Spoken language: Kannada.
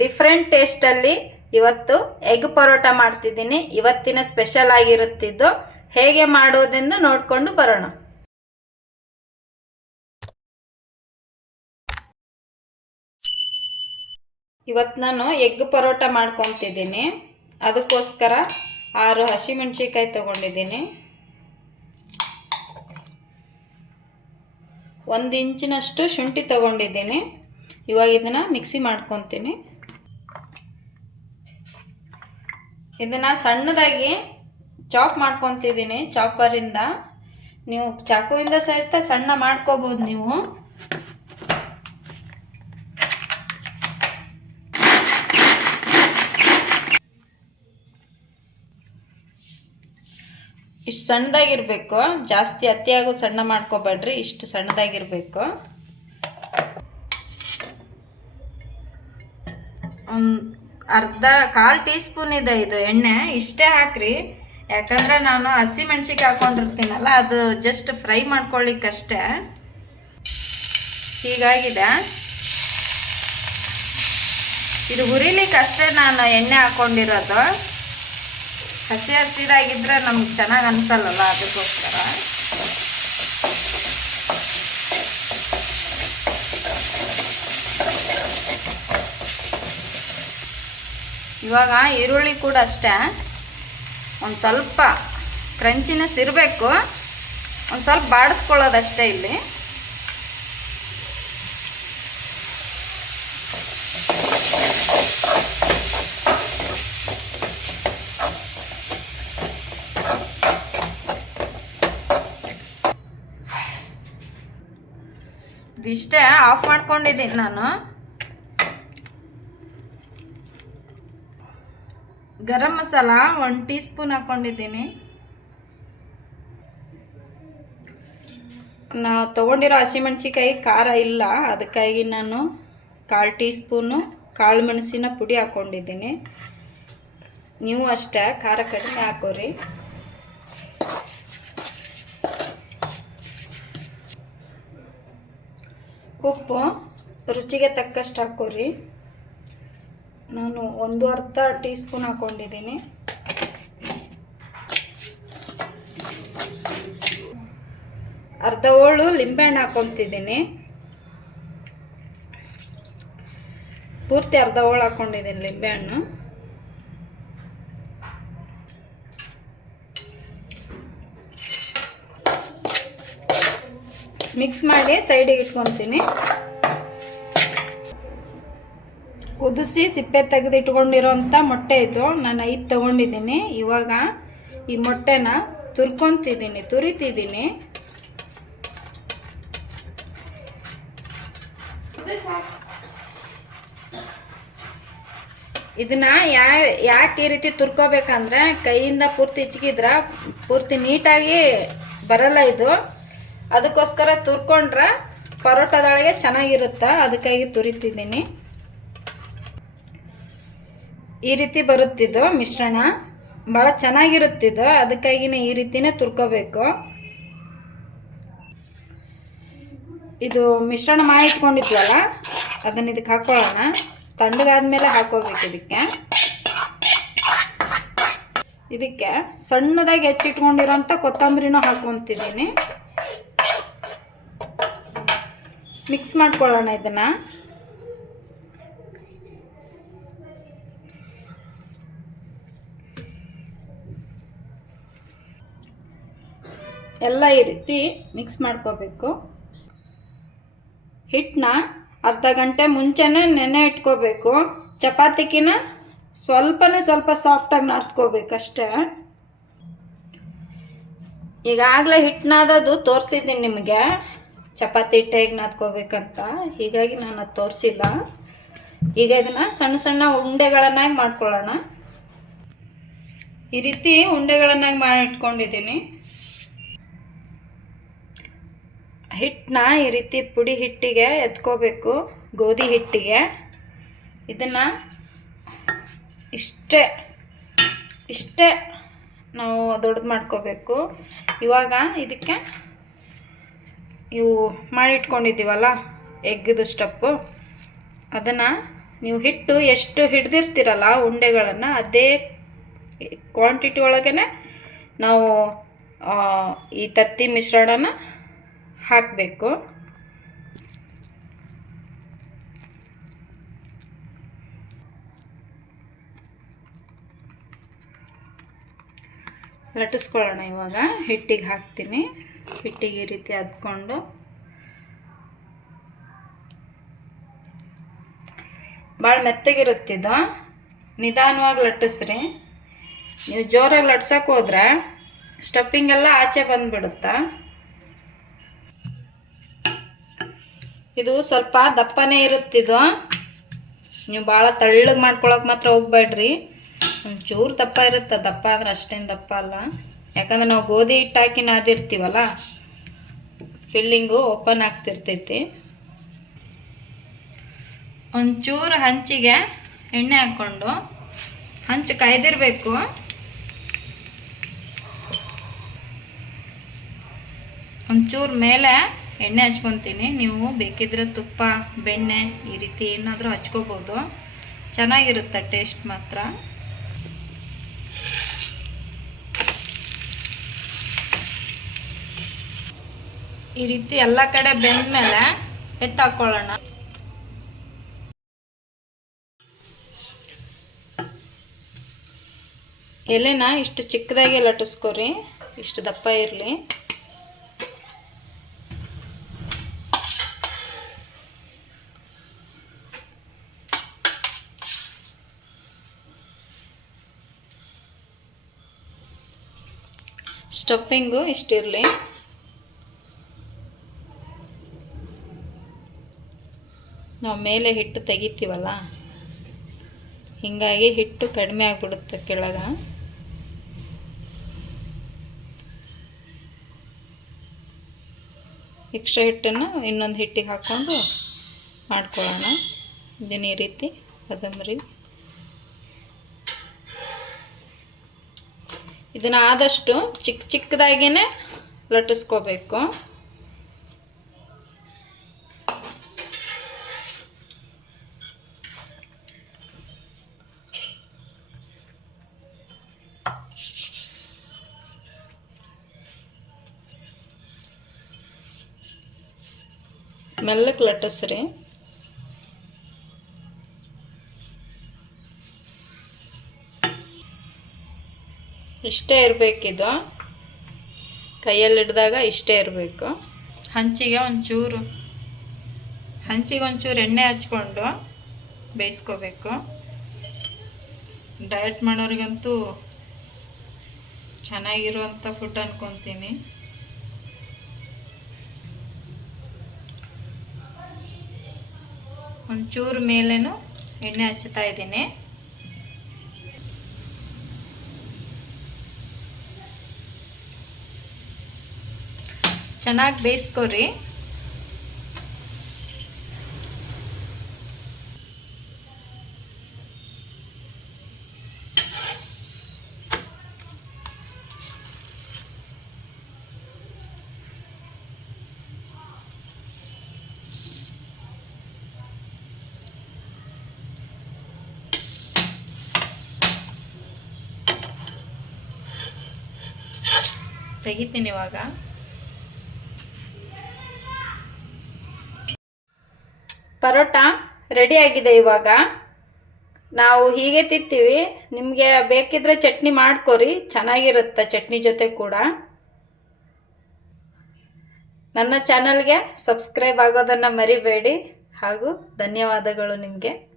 ಡಿಫ್ರೆಂಟ್ ಟೇಸ್ಟಲ್ಲಿ ಇವತ್ತು ಎಗ್ ಪರೋಟ ಮಾಡ್ತಿದ್ದೀನಿ. ಇವತ್ತಿನ ಸ್ಪೆಷಲ್ ಆಗಿರುತ್ತಿದ್ದು ಹೇಗೆ ಮಾಡೋದೆಂದು ನೋಡಿಕೊಂಡು ಬರೋಣ. ಇವತ್ತು ನಾನು ಎಗ್ ಪರೋಟ ಮಾಡ್ಕೊತಿದ್ದೀನಿ. ಅದಕ್ಕೋಸ್ಕರ ಆರು ಹಸಿಮೆಣ್ಸಿಕಾಯಿ ತಗೊಂಡಿದ್ದೀನಿ. ಒಂದು ಇಂಚಿನಷ್ಟು ಶುಂಠಿ ತಗೊಂಡಿದ್ದೀನಿ. ಇವಾಗ ಇದನ್ನು ಮಿಕ್ಸಿ ಮಾಡ್ಕೊತೀನಿ. ಇದನ್ನು ಸಣ್ಣದಾಗಿ ಚಾಪ್ ಮಾಡ್ಕೊತಿದ್ದೀನಿ ಚಾಪರಿಂದ ನೀವು ಚಾಕುವಿಂದ ಸಹಿತ ಸಣ್ಣ ಮಾಡ್ಕೋಬೋದು ನೀವು. ಇಷ್ಟು ಸಣ್ಣದಾಗಿರ್ಬೇಕು. ಜಾಸ್ತಿ ಅತಿಯಾಗೂ ಸಣ್ಣ ಮಾಡ್ಕೋಬೇಡ್ರಿ, ಇಷ್ಟು ಸಣ್ಣದಾಗಿರ್ಬೇಕು. ಒಂದು ಅರ್ಧ ಕಾಲು ಟೀ ಸ್ಪೂನ್ ಇದೆ ಇದು ಎಣ್ಣೆ, ಇಷ್ಟೇ ಹಾಕ್ರಿ. ಯಾಕಂದ್ರೆ ನಾನು ಹಸಿ ಮೆಣ್ಸಿಗೆ ಹಾಕೊಂಡಿರ್ತೀನಲ್ಲ, ಅದು ಜಸ್ಟ್ ಫ್ರೈ ಮಾಡ್ಕೊಳ್ಳಿಕ್ಕಷ್ಟೇ. ಹೀಗಾಗಿದೆ. ಇದು ಹುರಿಲಿಕ್ಕಷ್ಟೇ ನಾನು ಎಣ್ಣೆ ಹಾಕ್ಕೊಂಡಿರೋದು ಹಸಿ ಹಸಿರಾಗಿದ್ರೆ ನಮ್ಗೆ ಚೆನ್ನಾಗಿ ಅನಿಸಲ್ಲಲ್ಲ ಅದಕ್ಕೋಸ್ಕರ ಇವಾಗ ಈರುಳ್ಳಿ ಕೂಡ ಅಷ್ಟೇ. ಒಂದು ಸ್ವಲ್ಪ ಕ್ರಂಚಿನೆಸ್ ಇರಬೇಕು ಒಂದು ಸ್ವಲ್ಪ ಬಾಡಿಸ್ಕೊಳ್ಳೋದಷ್ಟೇ ಇಲ್ಲಿ. ಇದಿಷ್ಟೇ ಆಫ್ ಮಾಡ್ಕೊಂಡಿದ್ದೀನಿ ನಾನು. Garam masala one teaspoon ಹಾಕ್ಕೊಂಡಿದ್ದೀನಿ ನಾವು ತೊಗೊಂಡಿರೋ ಹಸಿಮೆಣ್ಸಿಕಾಯಿ ಖಾರ ಇಲ್ಲ, ಅದಕ್ಕಾಗಿ ನಾನು ಕಾಲು ಟೀ ಸ್ಪೂನು ಕಾಳು ಮೆಣಸಿನ ಪುಡಿ ಹಾಕ್ಕೊಂಡಿದ್ದೀನಿ ನೀವು ಅಷ್ಟೇ, ಖಾರ ಕಡಿಮೆ ಹಾಕೋರಿ. ಉಪ್ಪು ರುಚಿಗೆ ತಕ್ಕಷ್ಟು ಹಾಕೋರಿ. ನಾನು ಒಂದು ಅರ್ಧ ಟೀ ಸ್ಪೂನ್ ಹಾಕ್ಕೊಂಡಿದ್ದೀನಿ ಅರ್ಧ ಹೋಳು ಲಿಂಬೆಹಣ್ಣು ಹಾಕ್ಕೊತಿದ್ದೀನಿ ಪೂರ್ತಿ ಅರ್ಧ ಹೋಳು ಹಾಕ್ಕೊಂಡಿದ್ದೀನಿ ಲಿಂಬೆಹಣ್ಣು. ಮಿಕ್ಸ್ ಮಾಡಿ ಸೈಡಿಗೆ ಇಟ್ಕೊತೀನಿ. ಕುದಿಸಿ ಸಿಪ್ಪೆ ತೆಗೆದು ಇಟ್ಕೊಂಡಿರೋಂಥ ಮೊಟ್ಟೆ ಇದು. ನಾನು ಐದು ತೊಗೊಂಡಿದ್ದೀನಿ. ಇವಾಗ ಈ ಮೊಟ್ಟೆನ ತುರ್ಕೊತಿದ್ದೀನಿ, ತುರಿತಿದ್ದೀನಿ. ಇದನ್ನ ಯಾ, ಯಾಕೆ ಈ ರೀತಿ ತುರ್ಕೋಬೇಕಂದ್ರೆ ಕೈಯಿಂದ ಪೂರ್ತಿ ಇಚ್ಕಿದ್ರ ಪೂರ್ತಿ ನೀಟಾಗಿ ಬರಲ್ಲ ಇದು. ಅದಕ್ಕೋಸ್ಕರ ತುರ್ಕೊಂಡ್ರೆ ಪರೋಟದೊಳಗೆ ಚೆನ್ನಾಗಿರುತ್ತೆ? ಅದಕ್ಕಾಗಿ ತುರಿತಿದ್ದೀನಿ. ಈ ರೀತಿ ಬರುತ್ತಿದ್ದು ಮಿಶ್ರಣ. ಭಾಳ ಚೆನ್ನಾಗಿರುತ್ತಿದ್ದು. ಅದಕ್ಕಾಗಿನೇ ಈ ರೀತಿನೇ ತುರ್ಕೋಬೇಕು. ಇದು ಮಿಶ್ರಣ ಮಾಡಿ ಇಟ್ಕೊಂಡಿದ್ವಲ್ಲ, ಅದನ್ನು ಇದಕ್ಕೆ ಹಾಕೊಳ್ಳೋಣ. ತಣ್ಣಗಾದ್ಮೇಲೆ ಹಾಕೋಬೇಕು ಇದಕ್ಕೆ. ಇದಕ್ಕೆ ಸಣ್ಣದಾಗಿ ಹೆಚ್ಚಿಟ್ಕೊಂಡಿರೋಂಥ ಕೊತ್ತಂಬರಿನೂ ಹಾಕೊತಿದ್ದೀನಿ. ಮಿಕ್ಸ್ ಮಾಡ್ಕೊಳ್ಳೋಣ ಇದನ್ನು. ಎಲ್ಲ ಈ ರೀತಿ ಮಿಕ್ಸ್ ಮಾಡ್ಕೋಬೇಕು. ಹಿಟ್ಟನ್ನ ಅರ್ಧ ಗಂಟೆ ಮುಂಚೆನೇ ನೆನೆ ಇಟ್ಕೋಬೇಕು. ಚಪಾತಿಕಿನ ಸ್ವಲ್ಪನೇ ಸ್ವಲ್ಪ ಸಾಫ್ಟಾಗಿ ನಾದ್ಕೋಬೇಕಷ್ಟೇ ಈಗಾಗಲೇ ಹಿಟ್ಟು ನಾದೋದು ತೋರಿಸಿದ್ದೀನಿ ನಿಮಗೆ. ಚಪಾತಿ ಹಿಟ್ಟು ಹೇಗೆ ನಾದ್ಕೋಬೇಕಂತ. ಹೀಗಾಗಿ ನಾನು ಅದು ತೋರಿಸಿಲ್ಲ. ಈಗ ಇದನ್ನು ಸಣ್ಣ ಸಣ್ಣ ಉಂಡೆಗಳನ್ನಾಗಿ ಮಾಡ್ಕೊಳ್ಳೋಣ. ಈ ರೀತಿ ಉಂಡೆಗಳನ್ನಾಗಿ ಮಾಡಿ ಇಟ್ಕೊಂಡಿದ್ದೀನಿ ಹಿಟ್ಟನ್ನ ಈ ರೀತಿ ಪುಡಿ ಹಿಟ್ಟಿಗೆ ಎತ್ಕೋಬೇಕು, ಗೋಧಿ ಹಿಟ್ಟಿಗೆ. ಇದನ್ನು ಇಷ್ಟೇ ಇಷ್ಟೇ ನಾವು ದೊಡ್ಡದು ಮಾಡ್ಕೋಬೇಕು. ಇವಾಗ ಇದಕ್ಕೆ ಇವು ಮಾಡಿಟ್ಕೊಂಡಿದ್ದೀವಲ್ಲ, ಎಗ್ಗದು ಸ್ಟಪ್ಪು ಅದನ್ನು ನೀವು ಹಿಟ್ಟು ಎಷ್ಟು ಹಿಡ್ದಿರ್ತೀರಲ್ಲ ಉಂಡೆಗಳನ್ನು, ಅದೇ ಕ್ವಾಂಟಿಟಿ ಒಳಗೇ ನಾವು ಈ ತತ್ತಿ ಮಿಶ್ರಣನ ಹಾಕಬೇಕು. ಲಟ್ಟಿಸ್ಕೊಳ್ಳೋಣ ಇವಾಗ. ಹಿಟ್ಟಿಗೆ ಹಾಕ್ತೀನಿ. ಹಿಟ್ಟಿಗೆ ಈ ರೀತಿ ಹದ್ಕೊಂಡು ಭಾಳ ಮೆತ್ತಗಿರುತ್ತಿದ್ದು ನಿಧಾನವಾಗಿ ಲಟ್ಟಿಸ್ರಿ. ನೀವು ಜೋರಾಗಿ ಲಟ್ಸೋಕೆ ಹೋದ್ರೆ ಸ್ಟಫಿಂಗ್ ಎಲ್ಲ ಆಚೆ ಬಂದ್ಬಿಡುತ್ತಾ? ಇದು ಸ್ವಲ್ಪ ದಪ್ಪನೇ ಇರುತ್ತಿದು. ನೀವು ಭಾಳ ತಳ್ಳಗೆ ಮಾಡ್ಕೊಳಕ್ಕೆ ಮಾತ್ರ ಹೋಗ್ಬೇಡ್ರಿ. ಒಂಚೂರು ದಪ್ಪ ಇರುತ್ತೆ. ದಪ್ಪ ಅಂದ್ರೆ ಅಷ್ಟೇನು ದಪ್ಪ ಅಲ್ಲ. ಯಾಕಂದ್ರೆ ನಾವು ಗೋಧಿ ಹಿಟ್ಟು ಹಾಕಿ ನಾದಿರ್ತೀವಲ್ಲ ಫಿಲ್ಲಿಂಗು ಓಪನ್ ಆಗ್ತಿರ್ತೈತಿ. ಒಂಚೂರು ಹಂಚಿಗೆ ಎಣ್ಣೆ ಹಾಕ್ಕೊಂಡು ಹಂಚು ಕಾಯ್ದಿರಬೇಕು. ಒಂಚೂರು ಮೇಲೆ ಎಣ್ಣೆ ಹಚ್ಕೊತೀನಿ. ನೀವು ಬೇಕಿದ್ರೆ ತುಪ್ಪ, ಬೆಣ್ಣೆ ಈ ರೀತಿ ಏನಾದರೂ ಹಚ್ಕೋಬೋದು. ಚೆನ್ನಾಗಿರುತ್ತೆ ಟೇಸ್ಟ್ ಮಾತ್ರ. ಈ ರೀತಿ ಎಲ್ಲ ಕಡೆ ಬೆಂದ್ಮೇಲೆ ಎತ್ತಾಕೊಳ್ಳೋಣ. ಎಲೆನ ಇಷ್ಟು ಚಿಕ್ಕದಾಗಿ ಲಟ್ಟಿಸ್ಕೊರಿ. ಇಷ್ಟು ದಪ್ಪ ಇರಲಿ. ಸ್ಟಫಿಂಗು ಇಷ್ಟಿರಲಿ. ನಾವು ಮೇಲೆ ಹಿಟ್ಟು ತೆಗಿತೀವಲ್ಲ, ಹೀಗಾಗಿ ಹಿಟ್ಟು ಕಡಿಮೆ ಆಗಿಬಿಡುತ್ತೆ ಕೆಳಗ. ಎಕ್ಸ್ಟ್ರಾ ಹಿಟ್ಟನ್ನು ಇನ್ನೊಂದು ಹಿಟ್ಟಿಗೆ ಹಾಕ್ಕೊಂಡು ಮಾಡ್ಕೊಳ್ಳೋಣ. ಇದನ್ನ ಈ ರೀತಿ, ಕೊತ್ತಂಬರಿ. ಇದನ್ನು ಆದಷ್ಟು ಚಿಕ್ಕ ಚಿಕ್ಕದಾಗಿಯೇ ಲಟ್ಟಿಸ್ಕೋಬೇಕು. ಮೆಲ್ಲಕ್ಕೆ ಲಟ್ಟಿಸ್ರಿ. ಇಷ್ಟೇ ಇರಬೇಕಿದು ಕೈಯಲ್ಲಿ ಹಿಡ್ದಾಗ ಇಷ್ಟೇ ಇರಬೇಕು. ಹಂಚಿಗೆ ಒಂಚೂರು. ಹಂಚಿಗೆ ಒಂಚೂರು ಎಣ್ಣೆ ಹಚ್ಕೊಂಡು ಬೇಯಿಸ್ಕೋಬೇಕು. ಡಯಟ್ ಮಾಡೋರಿಗಂತೂ ಚೆನ್ನಾಗಿರುವಂಥ ಫುಡ್ ಅನ್ಕೊತೀನಿ. ಒಂಚೂರು ಮೇಲೇನು ಎಣ್ಣೆ ಹಚ್ಚುತ್ತಾ ಇದ್ದೀನಿ. ಚೆನ್ನಾಗಿ ಬೇಯಿಸ್ಕೊರಿ. ತೆಗಿತೀನಿ ಇವಾಗ. ಪರೋಟ ಆಗಿದೆ ಇವಾಗ. ನಾವು ಹೀಗೆ ತಿಂತೀವಿ. ನಿಮಗೆ ಬೇಕಿದ್ರೆ ಚಟ್ನಿ ಮಾಡ್ಕೊರಿ. ಚೆನ್ನಾಗಿರುತ್ತೆ ಚಟ್ನಿ ಜೊತೆ ಕೂಡ. ನನ್ನ ಚಾನಲ್ಗೆ ಸಬ್ಸ್ಕ್ರೈಬ್ ಆಗೋದನ್ನು ಮರಿಬೇಡಿ. ಹಾಗೂ ಧನ್ಯವಾದಗಳು ನಿಮಗೆ.